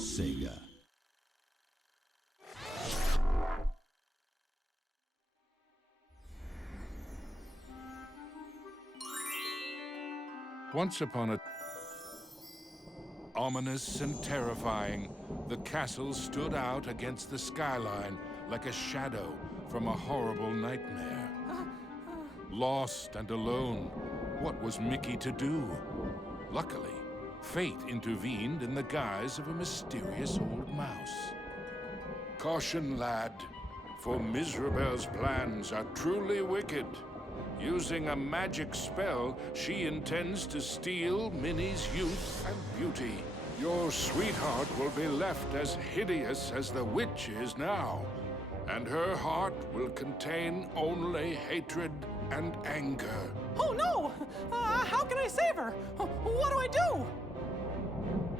Sega. Once upon a... Ominous and terrifying, the castle stood out against the skyline like a shadow from a horrible nightmare. Lost and alone, what was Mickey to do? Luckily, fate intervened in the guise of a mysterious old mouse. Caution, lad, for Miserabel's plans are truly wicked. Using a magic spell, she intends to steal Minnie's youth and beauty. Your sweetheart will be left as hideous as the witch is now, and her heart will contain only hatred and anger. Oh no! How can I save her? What do I do?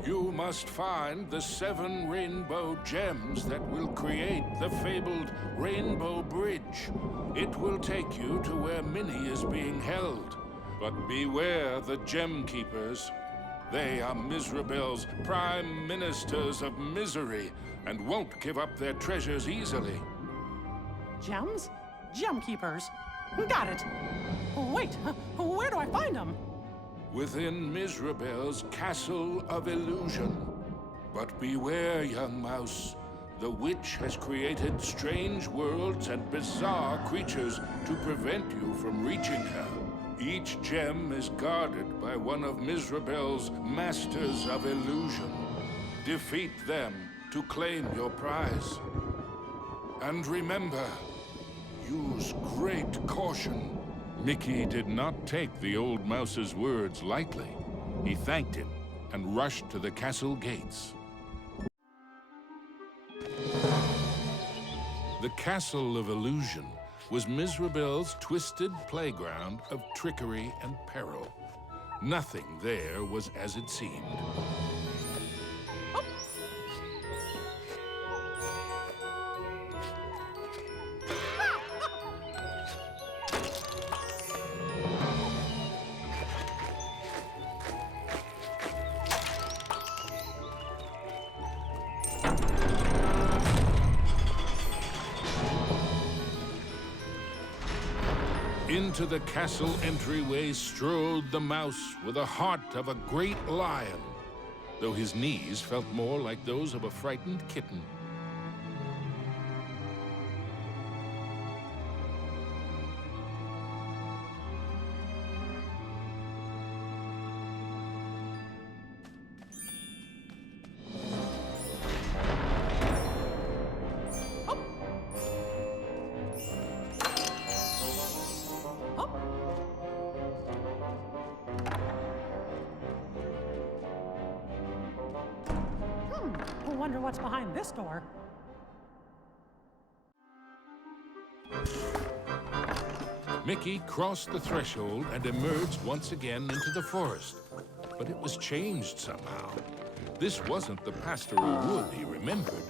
You must find the 7 rainbow gems that will create the fabled Rainbow Bridge. It will take you to where Minnie is being held. But beware the Gem Keepers. They are Miserabel's prime ministers of misery and won't give up their treasures easily. Gems? Gem keepers. Got it. Wait, where do I find them? Within Miserabel's Castle of Illusion. But beware, young mouse. The witch has created strange worlds and bizarre creatures to prevent you from reaching her. Each gem is guarded by one of Miserabel's Masters of Illusion. Defeat them to claim your prize. And remember, use great caution. Mickey did not take the old mouse's words lightly. He thanked him and rushed to the castle gates. The Castle of Illusion was Miserabel's twisted playground of trickery and peril. Nothing there was as it seemed. Into the castle entryway strode the mouse with the heart of a great lion, though his knees felt more like those of a frightened kitten. I wonder what's behind this door. Mickey crossed the threshold and emerged once again into the forest. But it was changed somehow. This wasn't the pastoral wood he remembered.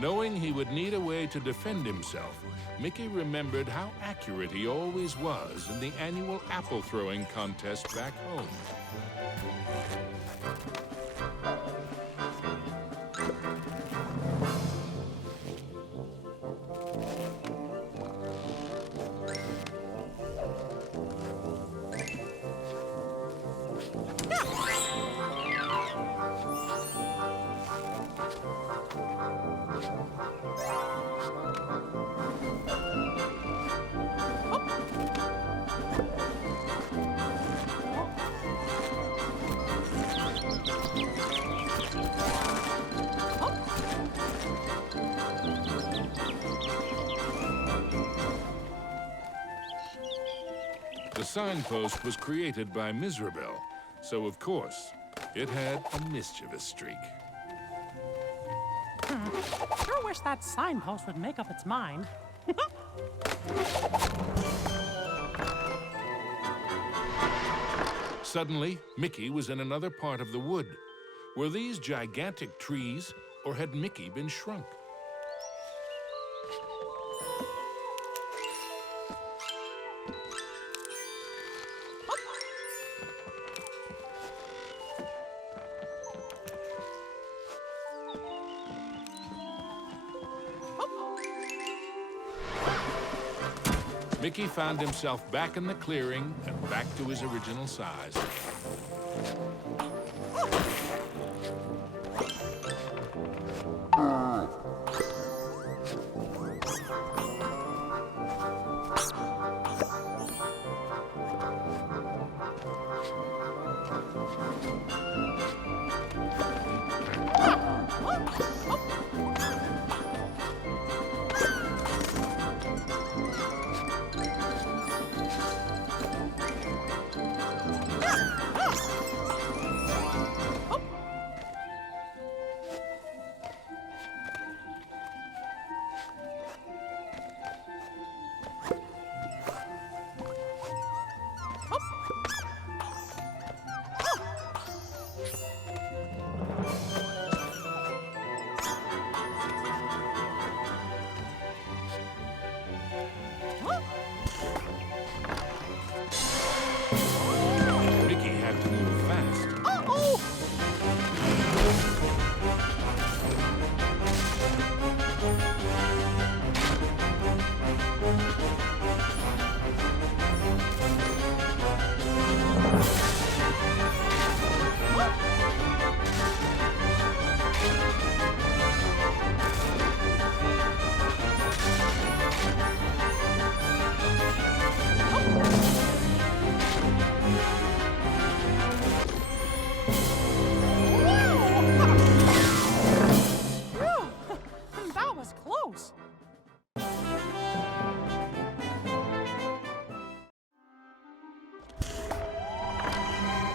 Knowing he would need a way to defend himself, Mickey remembered how accurate he always was in the annual apple-throwing contest back home. The signpost was created by Miserable, so of course, it had a mischievous streak. Sure wish that signpost would make up its mind. Suddenly, Mickey was in another part of the wood. Were these gigantic trees, or had Mickey been shrunk? Mickey found himself back in the clearing and back to his original size. Mickey had to move fast. That was close.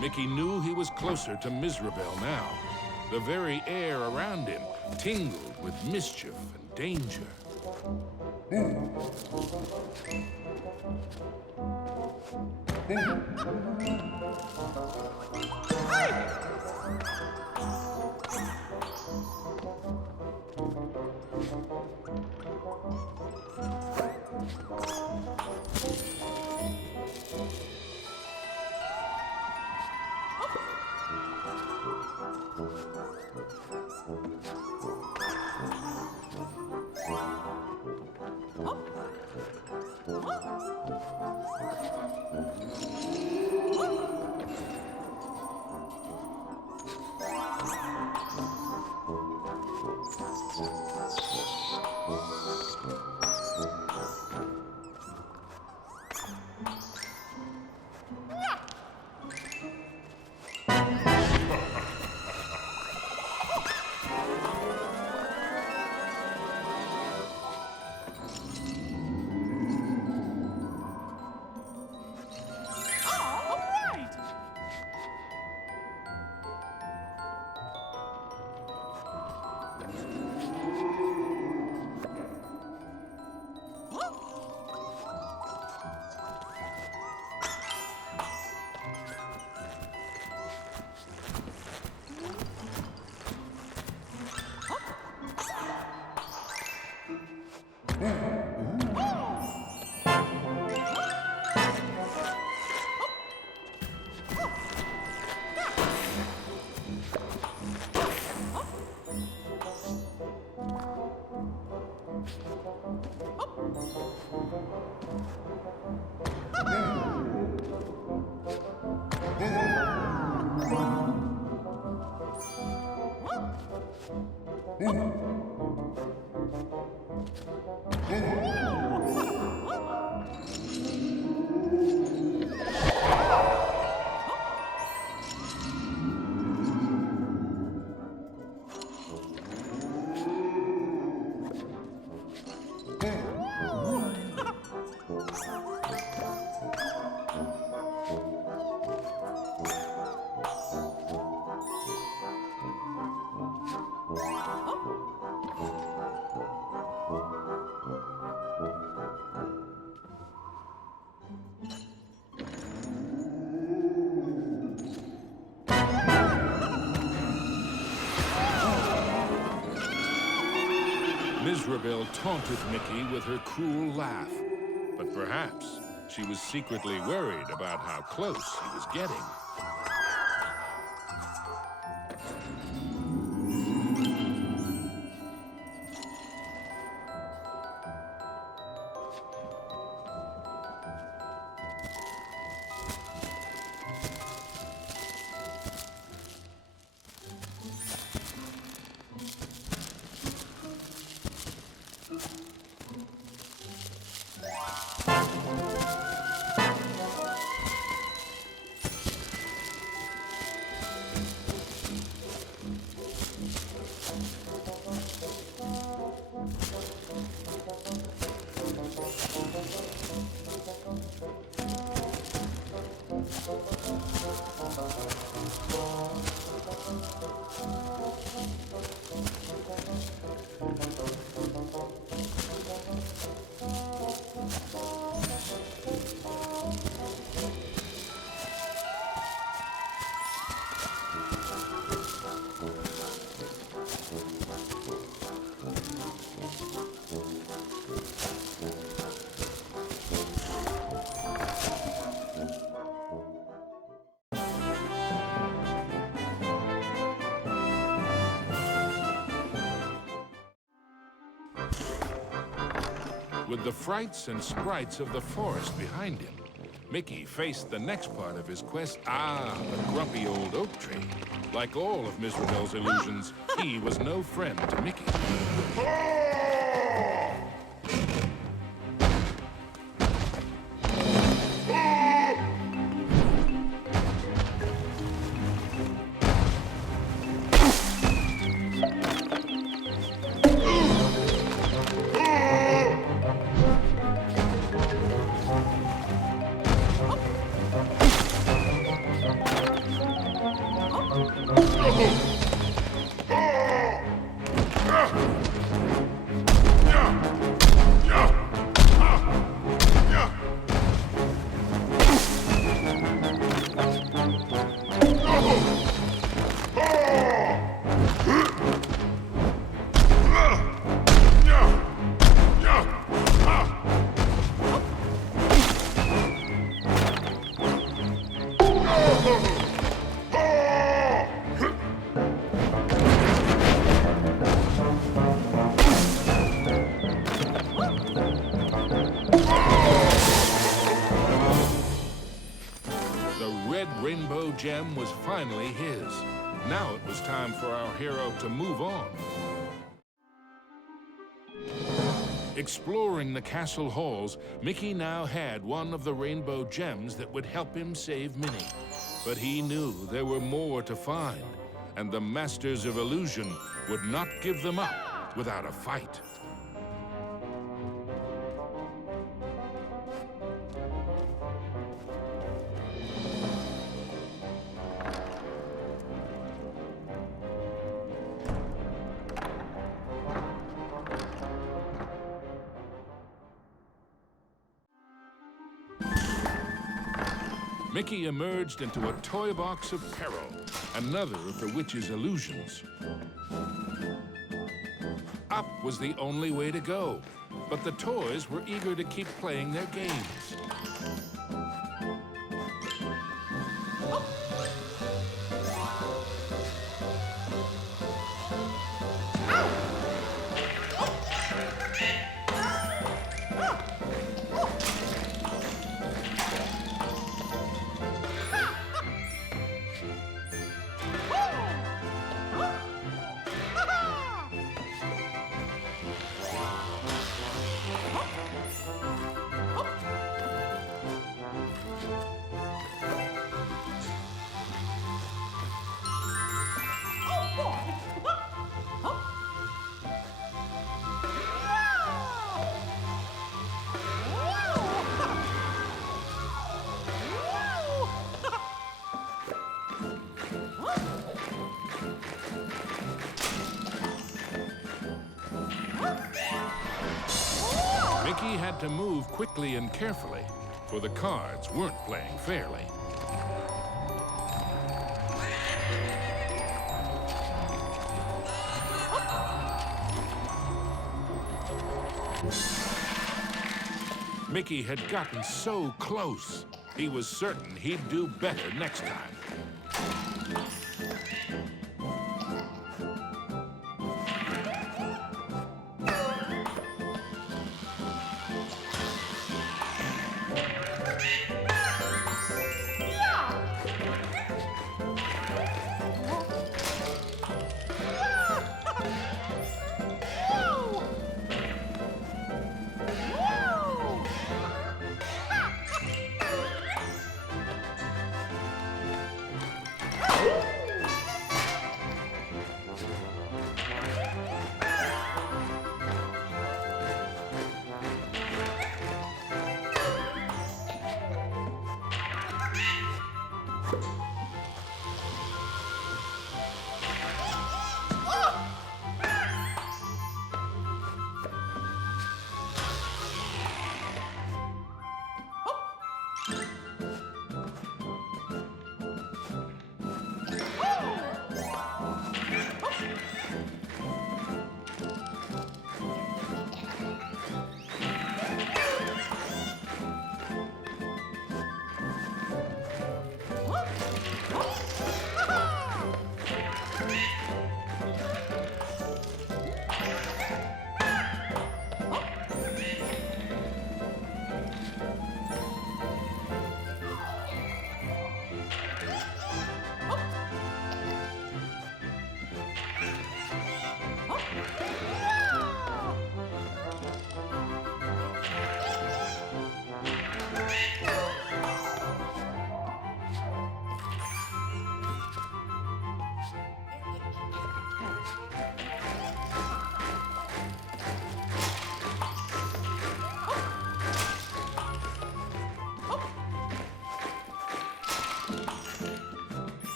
Mickey knew he was closer to Miserable now. The very air around him tingled with mischief and danger. Tinkerbell taunted Mickey with her cruel laugh. But perhaps she was secretly worried about how close he was getting. With the frights and sprites of the forest behind him, Mickey faced the next part of his quest. The grumpy old oak tree. Like all of Mesmer's illusions, he was no friend to Mickey. Gem was finally his. Now it was time for our hero to move on. Exploring the castle halls, Mickey now had one of the rainbow gems that would help him save Minnie. But he knew there were more to find, and the Masters of Illusion would not give them up without a fight. Mickey emerged into a toy box of peril, another of the witch's illusions. Up was the only way to go, but the toys were eager to keep playing their games. Mickey had to move quickly and carefully, for the cards weren't playing fairly. Mickey had gotten so close. He was certain he'd do better next time.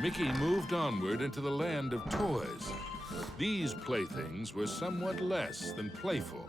Mickey moved onward into the land of toys. These playthings were somewhat less than playful.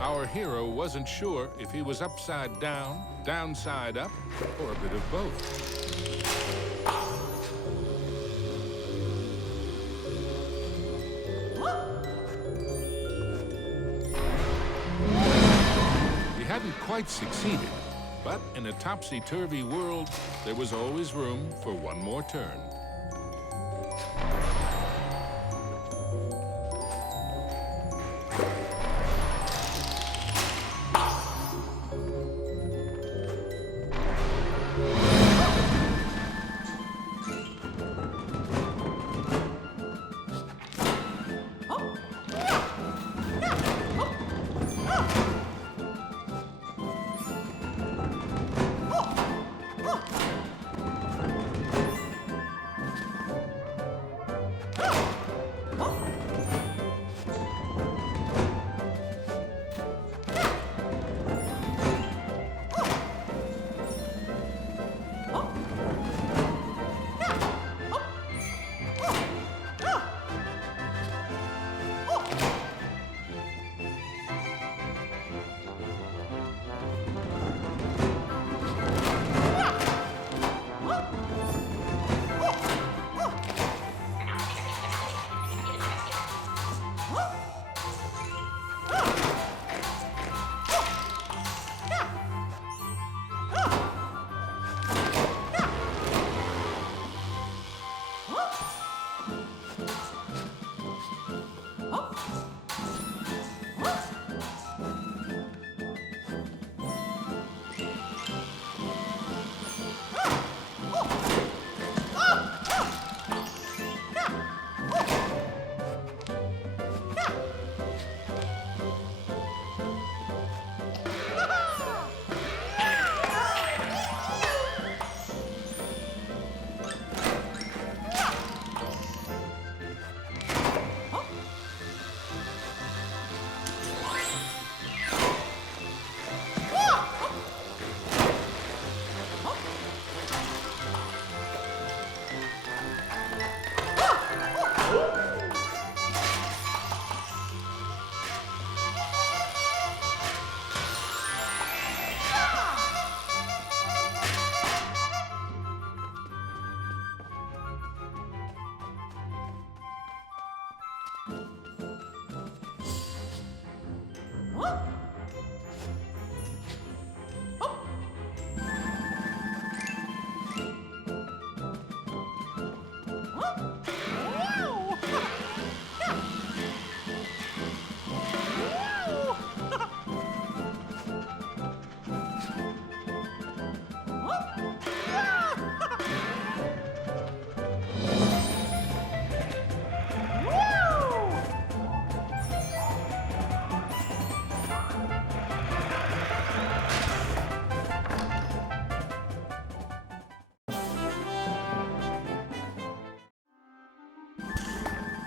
Our hero wasn't sure if he was upside down, downside up, or a bit of both. hadn't quite succeeded, but in a topsy-turvy world, there was always room for one more turn.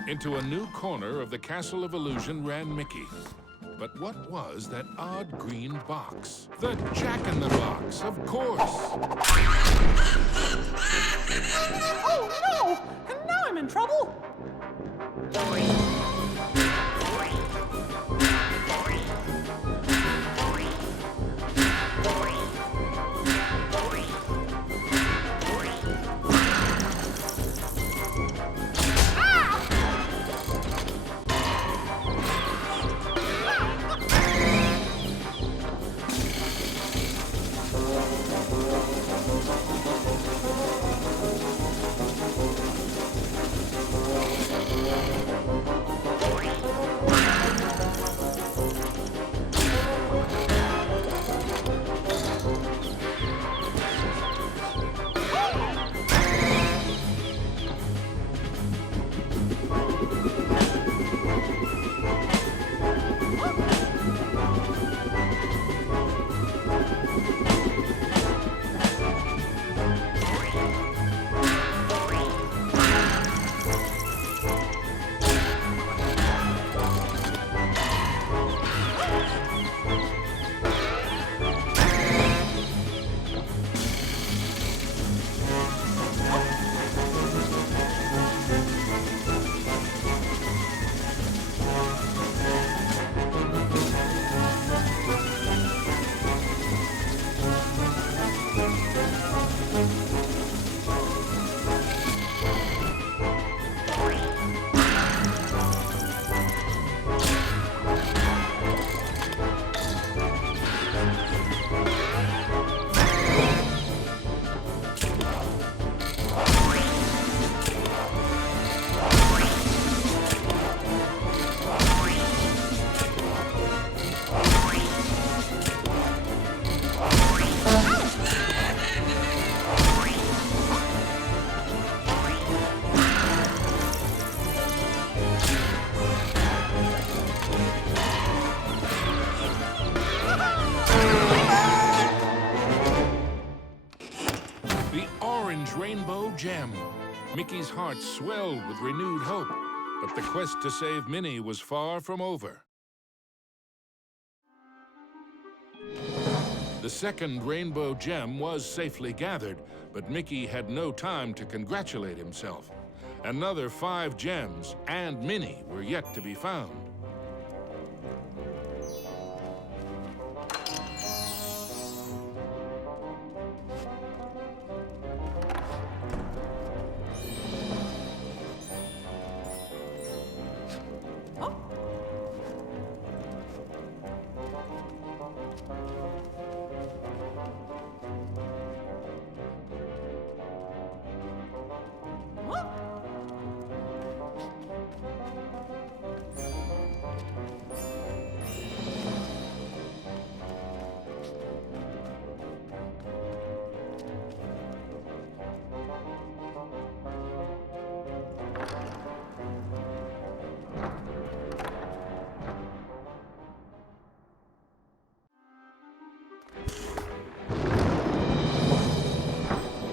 Into a new corner of the Castle of Illusion ran Mickey. But what was that odd green box? The Jack-in-the-Box, of course! Oh, no! And now I'm in trouble! rainbow gem. Mickey's heart swelled with renewed hope, but the quest to save Minnie was far from over. The second rainbow gem was safely gathered, but Mickey had no time to congratulate himself. Another 5 gems and Minnie were yet to be found.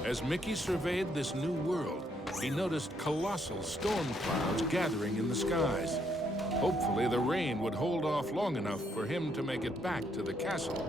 As Mickey surveyed this new world, he noticed colossal storm clouds gathering in the skies. Hopefully, the rain would hold off long enough for him to make it back to the castle.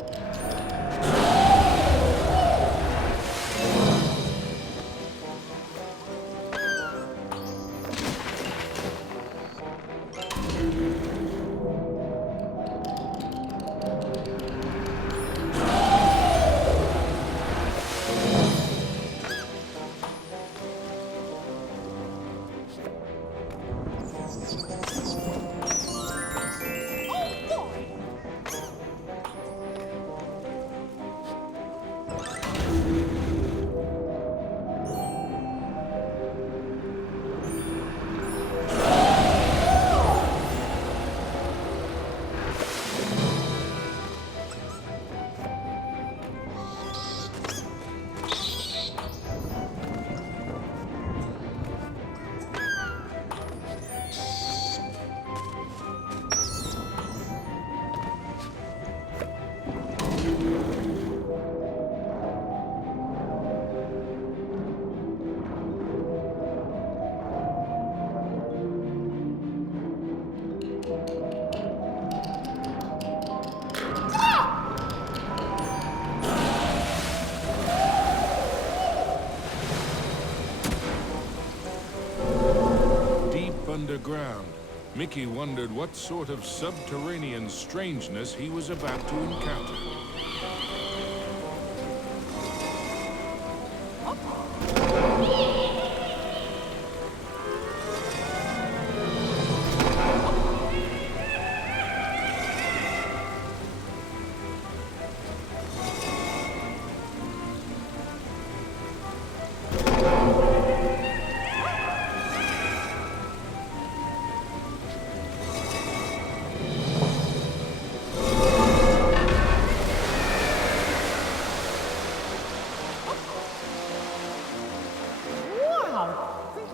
Underground, Mickey wondered what sort of subterranean strangeness he was about to encounter.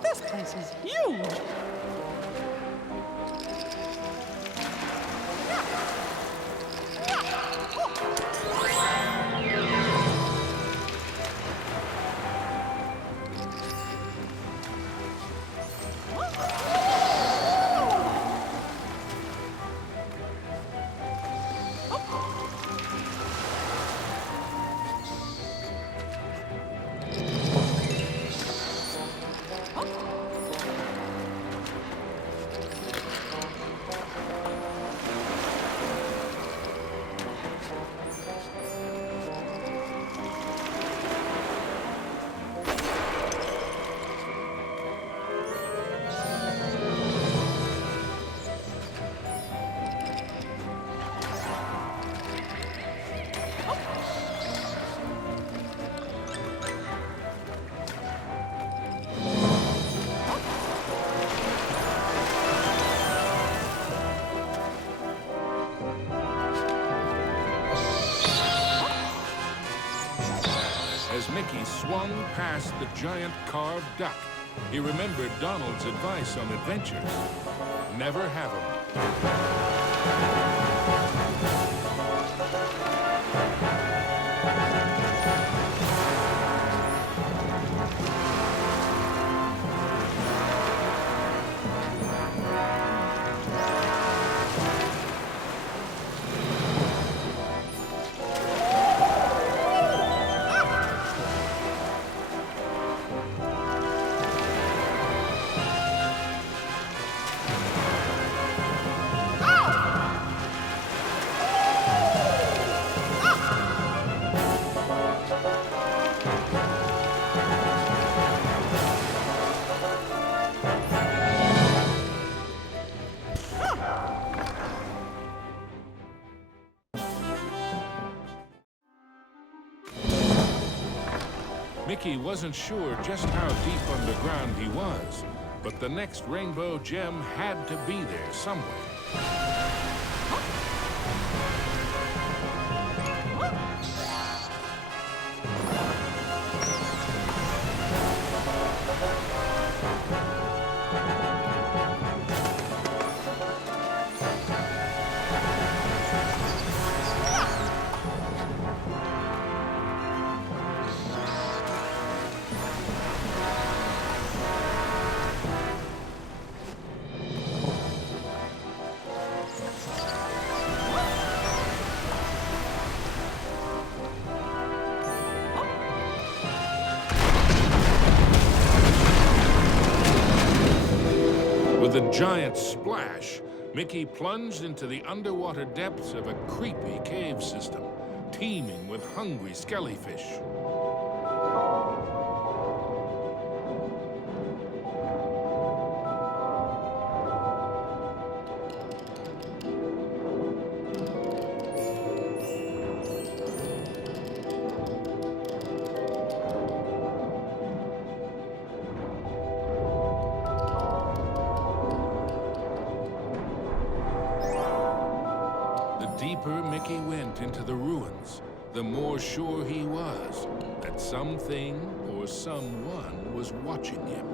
This place is huge! As Mickey swung past the giant carved duck, he remembered Donald's advice on adventures. Never have 'em. Mickey wasn't sure just how deep underground he was, but the next rainbow gem had to be there somewhere. With a giant splash, Mickey plunged into the underwater depths of a creepy cave system, teeming with hungry skellyfish. The deeper Mickey went into the ruins, the more sure he was that something or someone was watching him.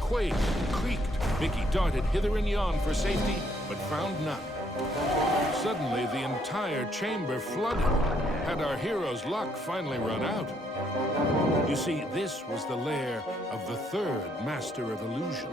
Quaked and creaked. Mickey darted hither and yon for safety, but found none. Suddenly, the entire chamber flooded. Had our hero's luck finally run out? You see, this was the lair of the third Master of Illusion.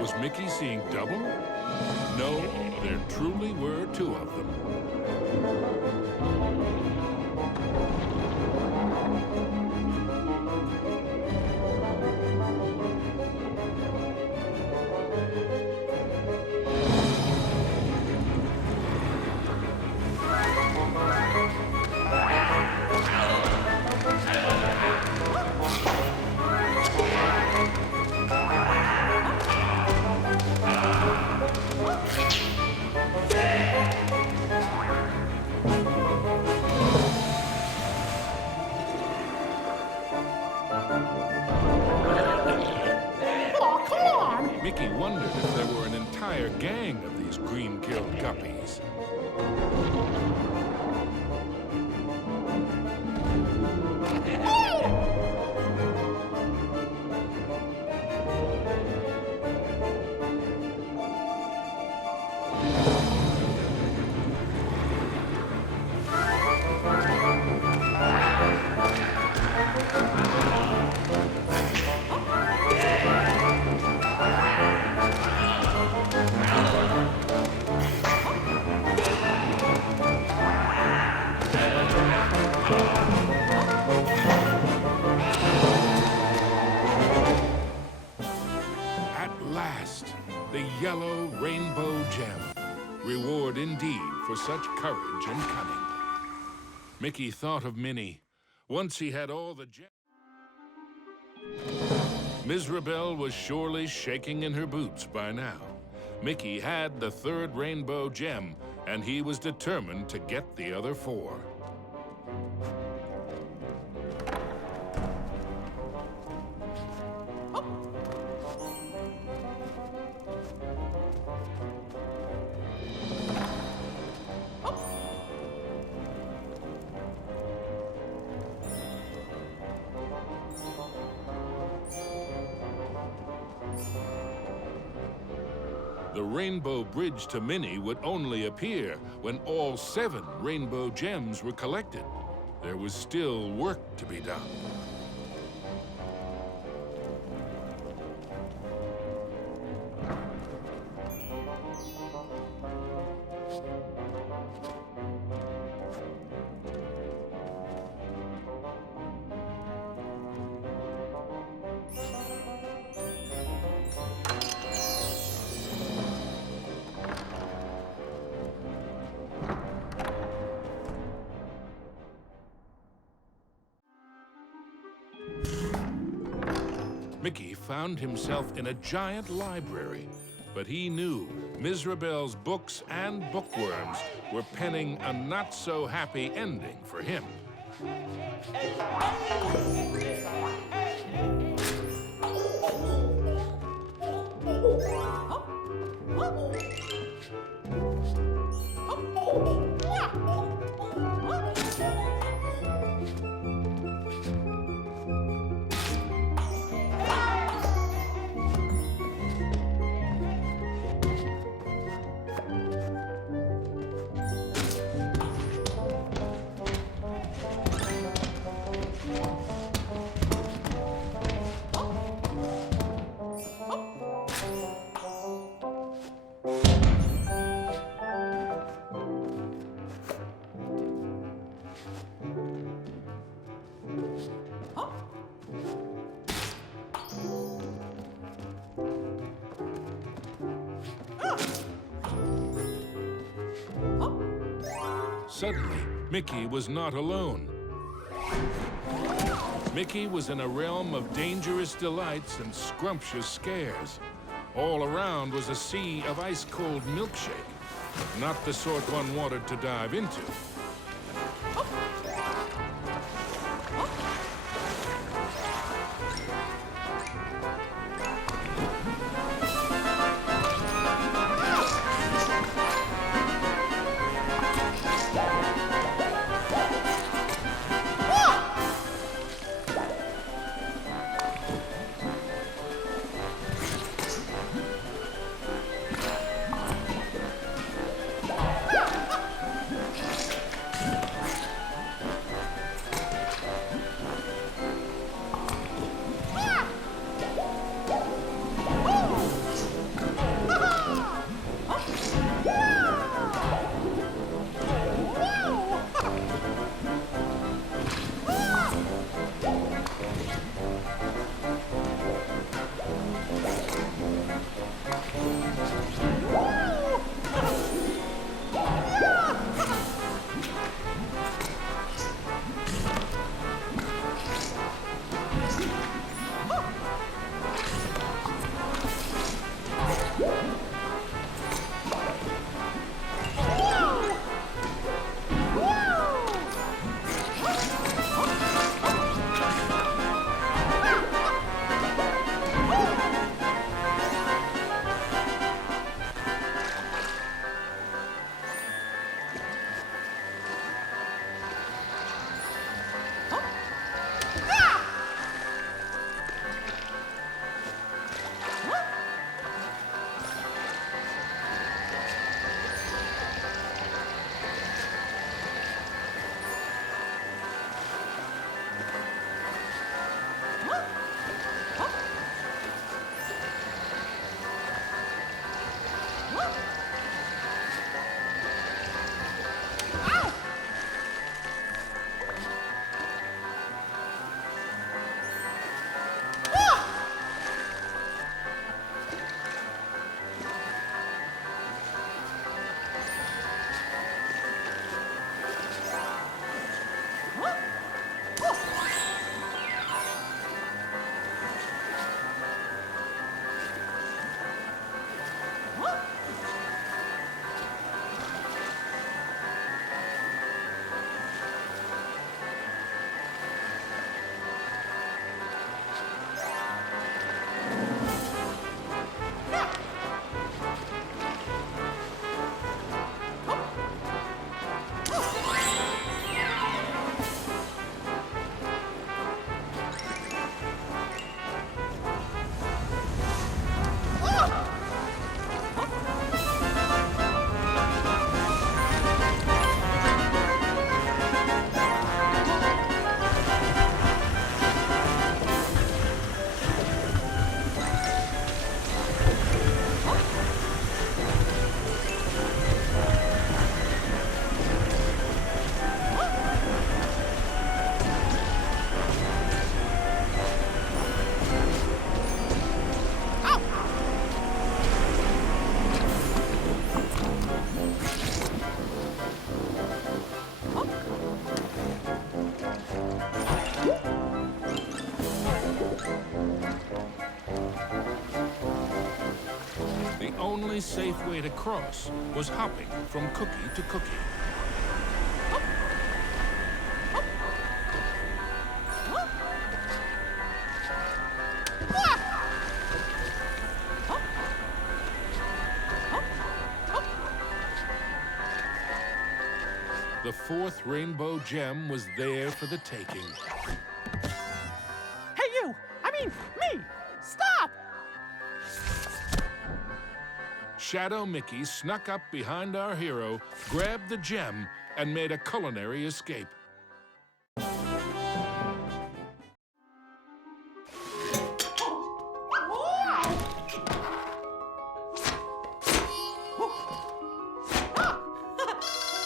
Was Mickey seeing double? No, there truly were two of them. guppies. The yellow rainbow gem. Reward indeed for such courage and cunning. Mickey thought of Minnie. Once he had all the gems. Mizrabel was surely shaking in her boots by now. Mickey had the third rainbow gem, and he was determined to get the other 4. The rainbow bridge to Minnie would only appear when all 7 rainbow gems were collected. There was still work to be done. Mickey found himself in a giant library, but he knew Mizrabel's books and bookworms were penning a not-so-happy ending for him. Suddenly, Mickey was not alone. Mickey was in a realm of dangerous delights and scrumptious scares. All around was a sea of ice-cold milkshake, not the sort one wanted to dive into. made across was hopping from cookie to cookie. The fourth rainbow gem was there for the taking. Hey, you! I mean, me! Stop! Shadow Mickey snuck up behind our hero, grabbed the gem, and made a culinary escape.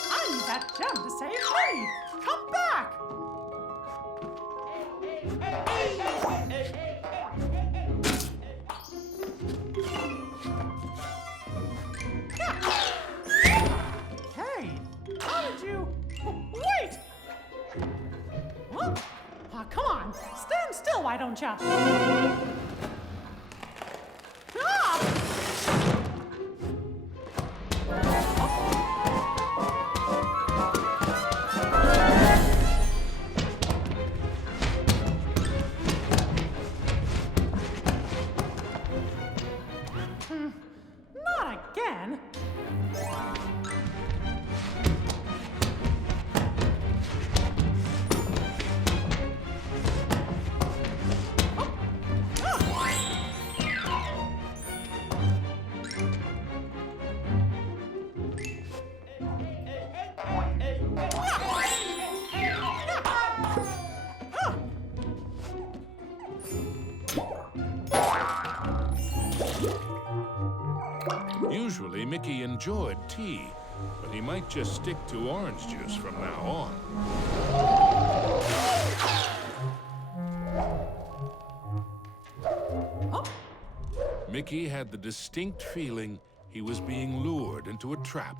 I need that gem to save me! Come back! Hey, how did you... Wait! Huh? Aw, come on, stand still, why don't ya? Ah! Not again. Usually, Mickey enjoyed tea, but he might just stick to orange juice from now on. Mickey had the distinct feeling he was being lured into a trap.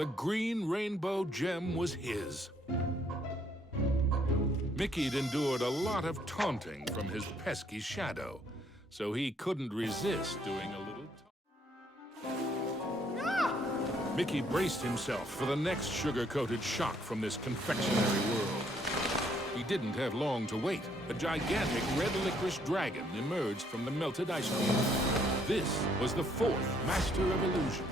The green rainbow gem was his. Mickey'd endured a lot of taunting from his pesky shadow, so he couldn't resist doing a little... Mickey braced himself for the next sugar-coated shock from this confectionery world. He didn't have long to wait. A gigantic red licorice dragon emerged from the melted ice cream. This was the fourth Master of Illusion.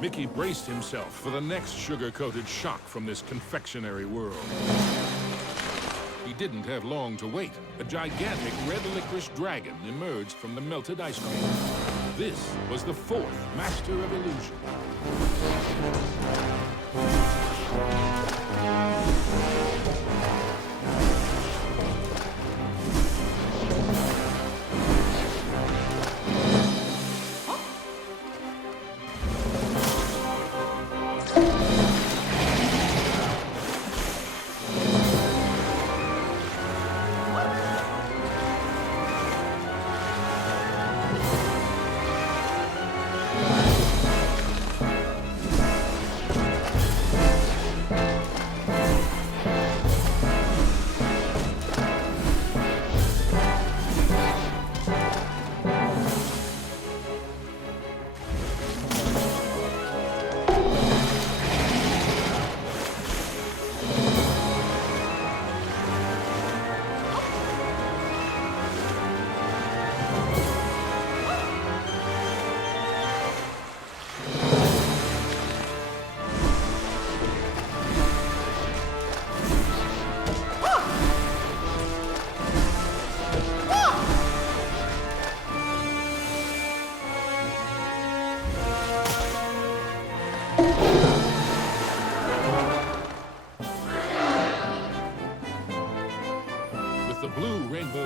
Mickey braced himself for the next sugar-coated shock from this confectionery world. He didn't have long to wait. A gigantic red licorice dragon emerged from the melted ice cream. This was the fourth Master of Illusion.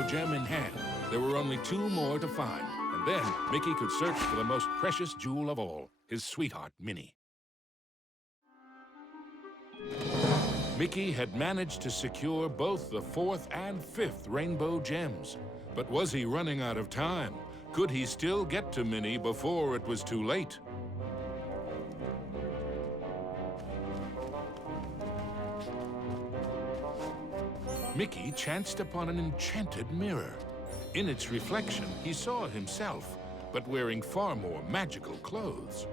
Gem in hand, there were only two more to find, and then Mickey could search for the most precious jewel of all, his sweetheart, Minnie. Mickey had managed to secure both the fourth and fifth rainbow gems. But was he running out of time? Could he still get to Minnie before it was too late? Mickey chanced upon an enchanted mirror. In its reflection, he saw himself, but wearing far more magical clothes.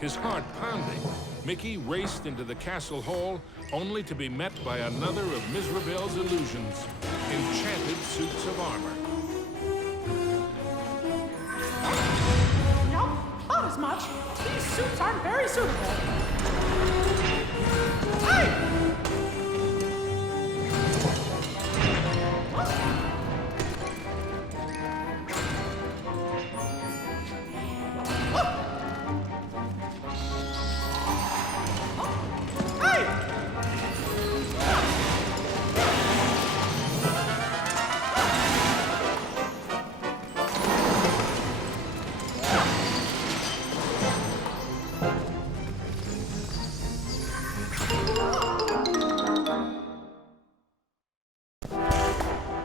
His heart pounding, Mickey raced into the castle hall, only to be met by another of Mizrabel's illusions, enchanted suits of armor. No, not as much. These suits aren't very suitable. Hey!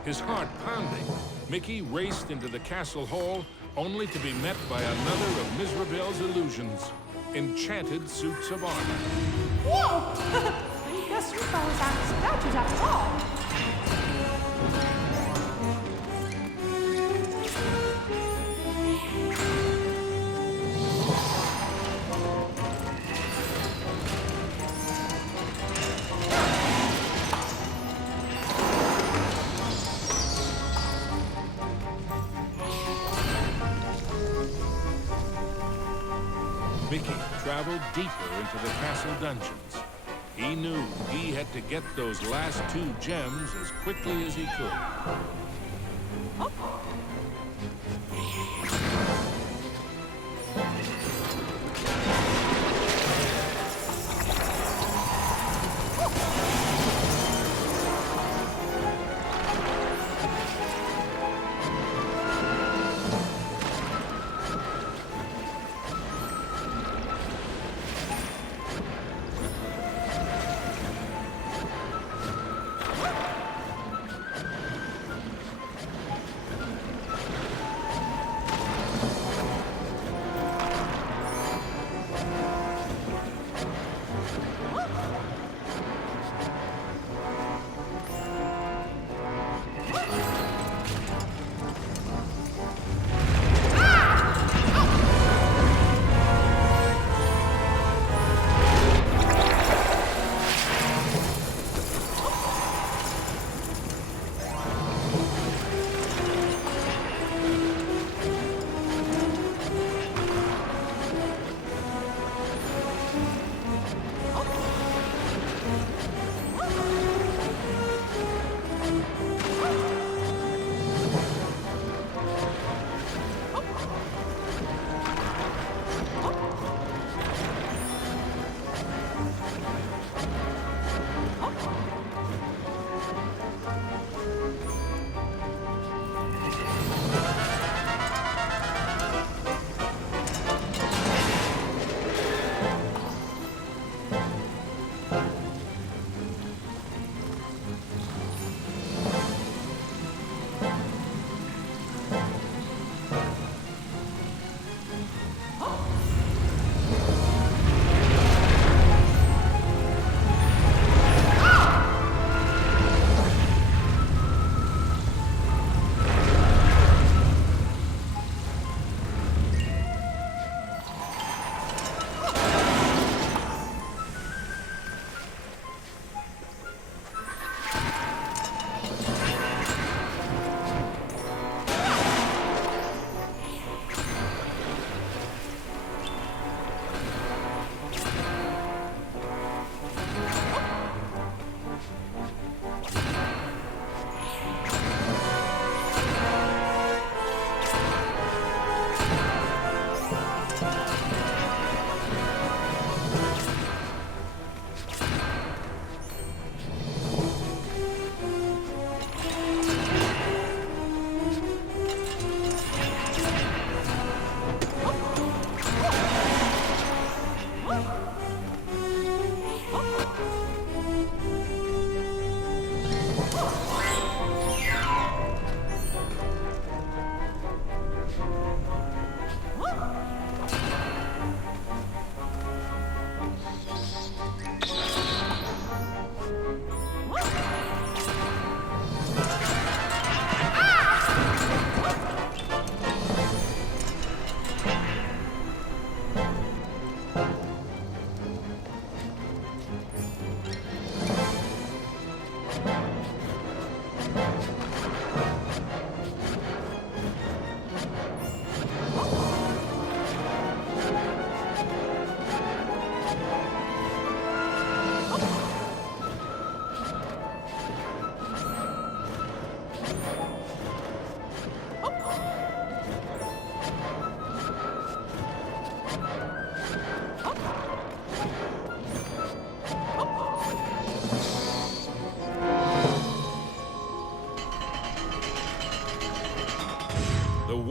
His heart pounding, Mickey raced into the castle hall, only to be met by another of Mizrabel's illusions, enchanted suits of armor. Whoa! I guess you fellas aren't statues after all. traveled deeper into the castle dungeons. He knew he had to get those last 2 gems as quickly as he could.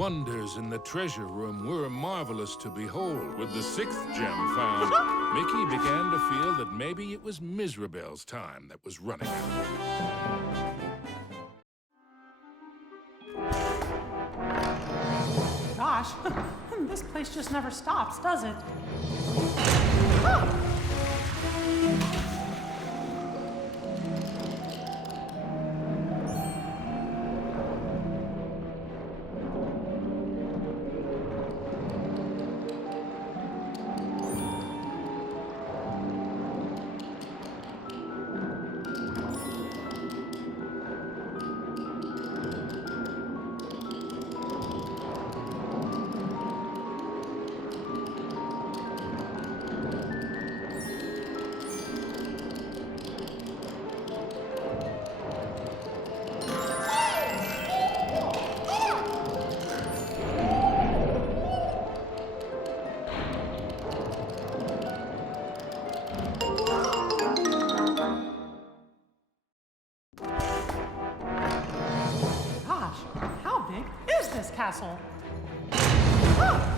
wonders in the treasure room were marvelous to behold. With the 6th gem found, Mickey began to feel that maybe it was Miserabel's time that was running out. Gosh, this place just never stops, does it? castle. Ah!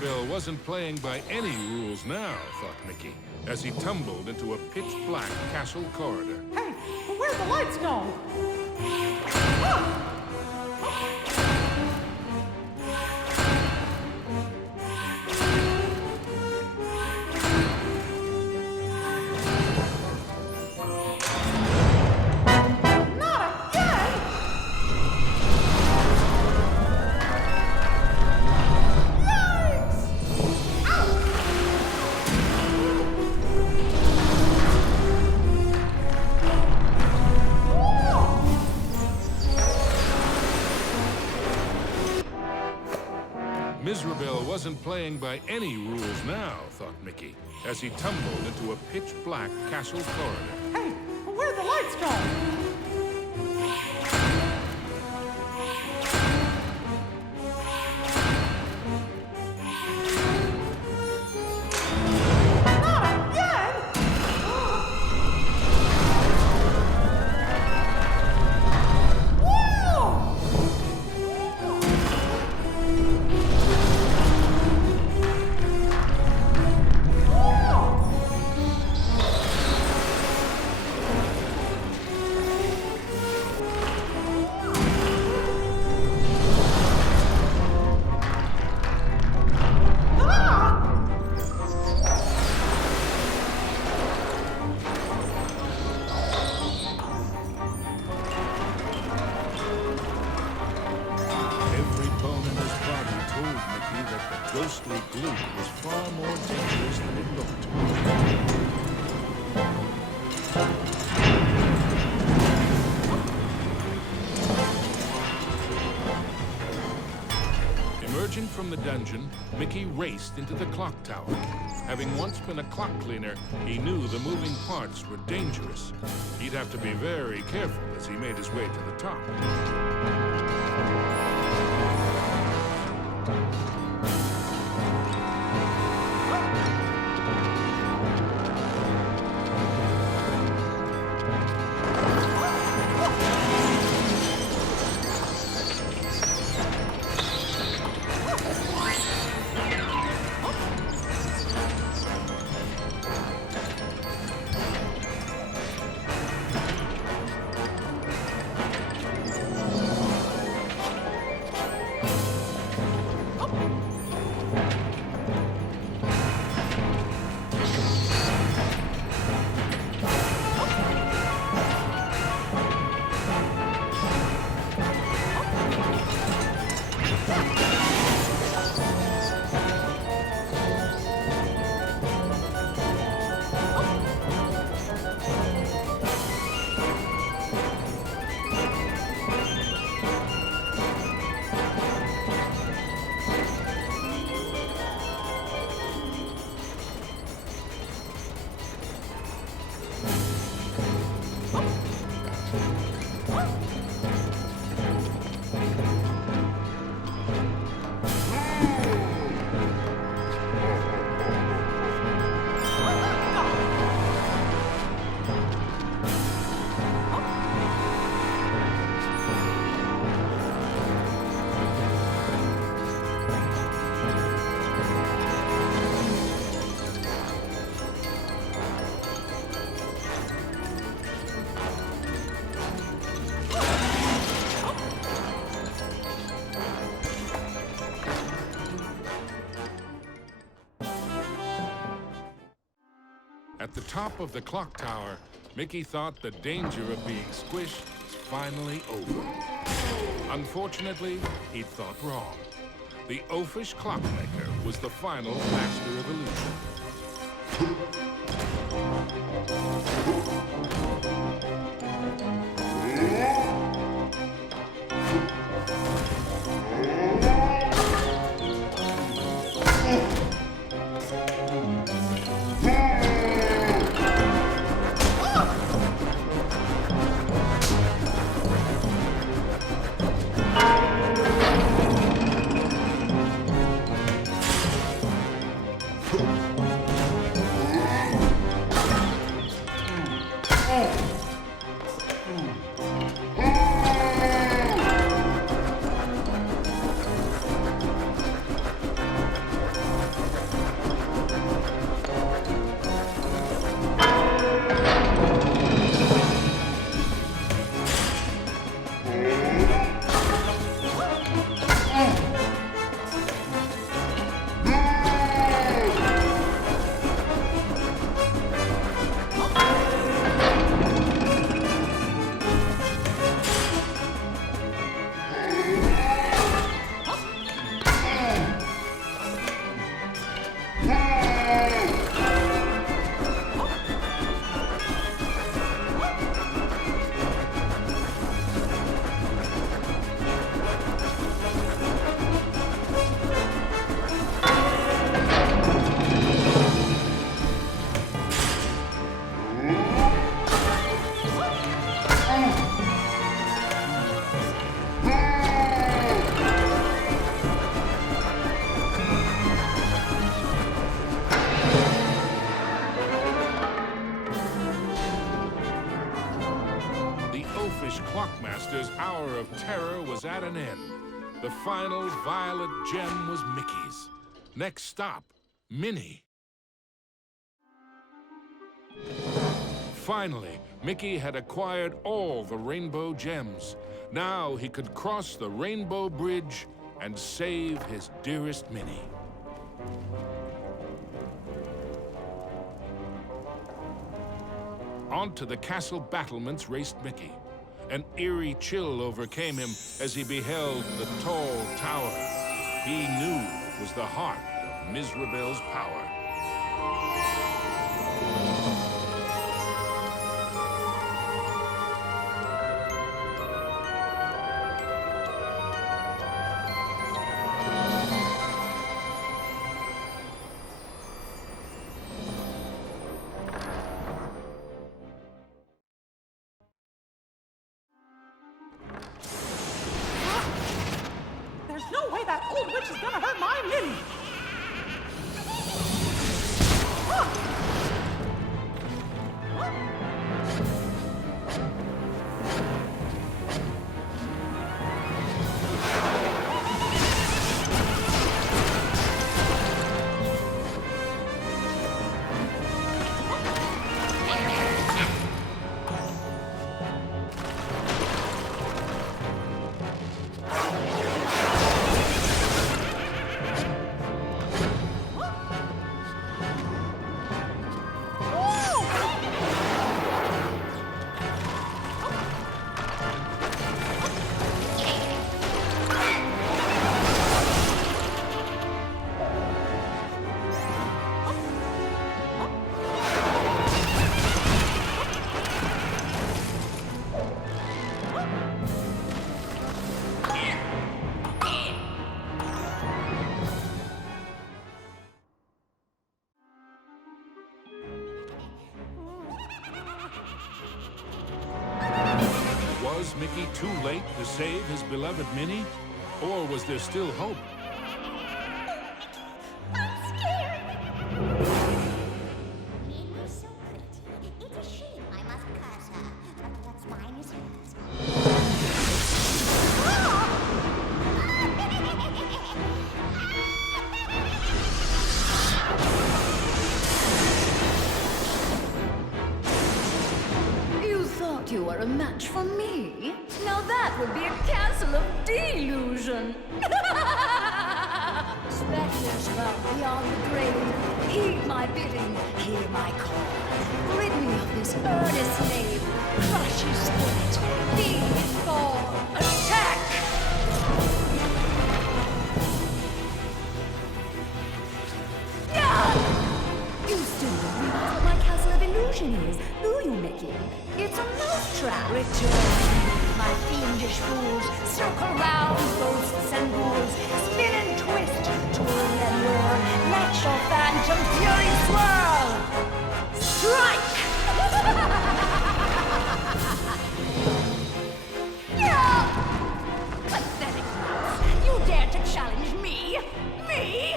Bill wasn't playing by any rules now, thought Mickey, as he tumbled into a pitch-black castle corridor. Hey, where'd the lights go? Ah! Bill wasn't playing by any rules now, thought Mickey, as he tumbled into a pitch-black castle corridor. Hey, where'd the lights go? Ghostly glue was far more dangerous than it looked. Emerging from the dungeon, Mickey raced into the clock tower. Having once been a clock cleaner, he knew the moving parts were dangerous. He'd have to be very careful as he made his way to the top. At the top of the clock tower, Mickey thought the danger of being squished was finally over. Unfortunately, he'd thought wrong. The oafish clockmaker was the final master of illusion. Clockmaster's hour of terror was at an end. The final violet gem was Mickey's. Next stop, Minnie. Finally, Mickey had acquired all the rainbow gems. Now he could cross the rainbow bridge and save his dearest Minnie. Onto the castle battlements raced Mickey. An eerie chill overcame him as he beheld the tall tower. He knew it was the heart of Mizrabel's power. There's no way that old witch is gonna hurt my Minnie! Was Mickey too late to save his beloved Minnie? Or was there still hope? I'm scared. Minnie is so pretty. It's a shame I must curse her. But what's mine is hers. You thought you were a match for me? Now that would be a castle of delusion. Spectres from beyond the grave, heed my bidding, hear my call. Turn his slave, crush his spirit, be his fall, attack! You still don't realize what my Castle of Illusion is, do you, Mickey? It's a mousetrap. Return, my fiendish fools, circle round ghosts and ghouls, spin and twist, twirl and whirl, let your phantom fury swirl! Strike! Pathetic mouse, you dare to challenge me? Me?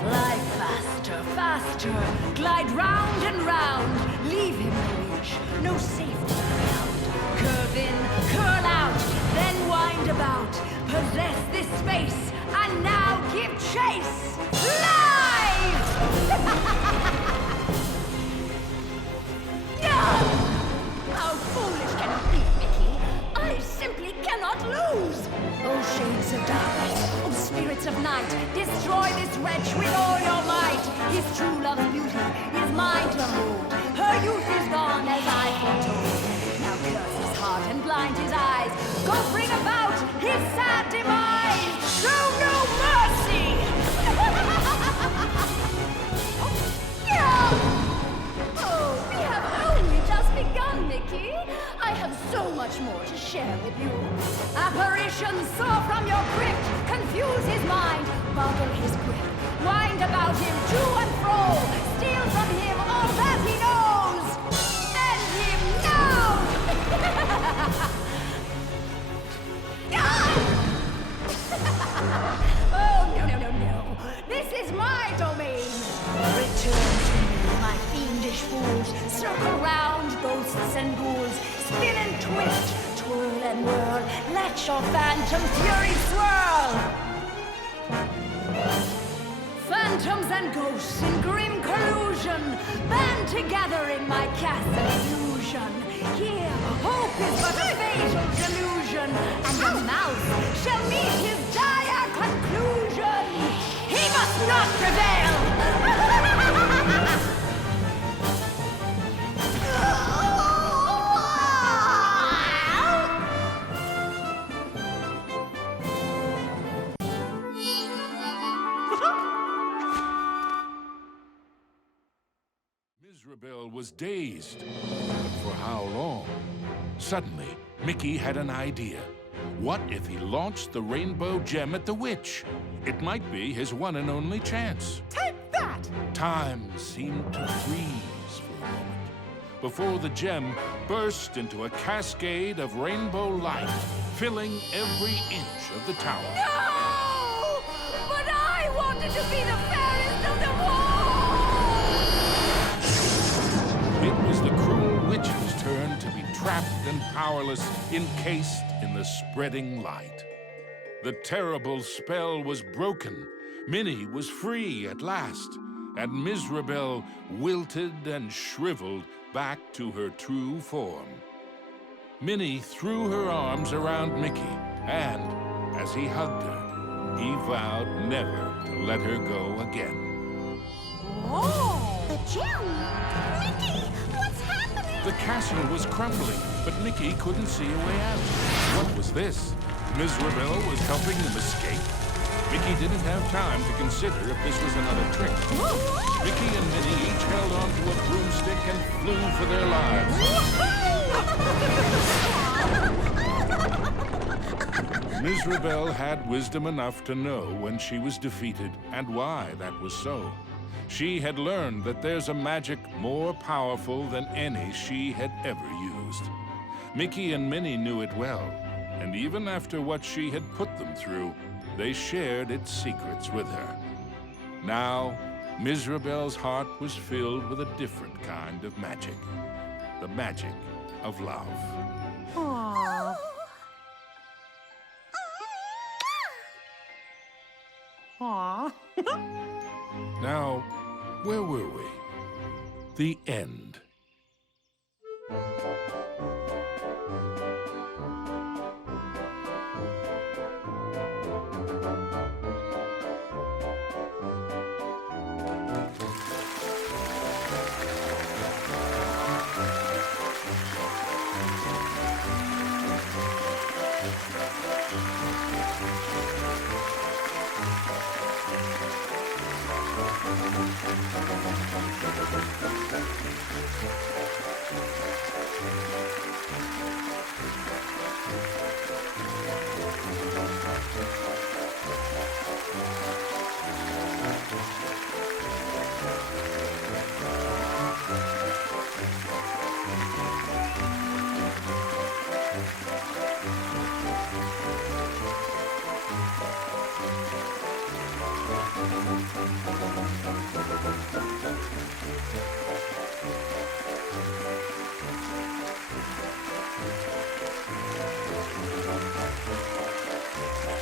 Fly faster, faster, glide round and round, leave him no reach, no safety ground. Curve in, curl out, then wind about, possess this space, and now give chase! Live! How foolish can you be, Mickey? I simply cannot lose! Oh, shades of darkness, oh, spirits of night, destroy this wretch with all your might! His true love's beauty is mine to hold. Her youth is gone as I foretold. Now curse his heart and blind his eyes. Go bring about his sad demise! Show no mercy! Oh, we have only just begun, Mickey. I have so much more to share with you. Apparitions soar from your grip, confuse his mind, boggle his grip, wind about him to and fro, steal from him all that he knows. End him now! Oh, no. This is my domain. Return to me, my fiendish fools. Circle round, ghosts and ghouls. Spin and twist, twirl and whirl. Let your phantom fury swirl. Phantoms and ghosts in grim collusion band together in my castle illusion. Here, hope is but a fatal delusion, and the mouse shall meet his dire conclusion. He must not prevail! Mirabelle was dazed. But for how long? Suddenly, Mickey had an idea. What if he launched the rainbow gem at the witch? It might be his one and only chance. Take that! Time seemed to freeze for a moment before the gem burst into a cascade of rainbow light, filling every inch of the tower. No! But I wanted to be the fairest of them all! It was the cruel witch's turn to be trapped and powerless, encased in the spreading light. The terrible spell was broken. Minnie was free at last, and Mirabelle wilted and shriveled back to her true form. Minnie threw her arms around Mickey, and as he hugged her, he vowed never to let her go again. Whoa! The gem? Mickey, what's happening? The castle was crumbling, but Mickey couldn't see a way out. What was this? Mirabelle was helping them escape? Mickey didn't have time to consider if this was another trick. Mickey and Minnie each held onto a broomstick and flew for their lives. Mirabelle had wisdom enough to know when she was defeated and why that was so. She had learned that there's a magic more powerful than any she had ever used. Mickey and Minnie knew it well, and even after what she had put them through, they shared its secrets with her. Now, Mirabelle's heart was filled with a different kind of magic. The magic of love. Aww. Aww. Now, where were we? The end.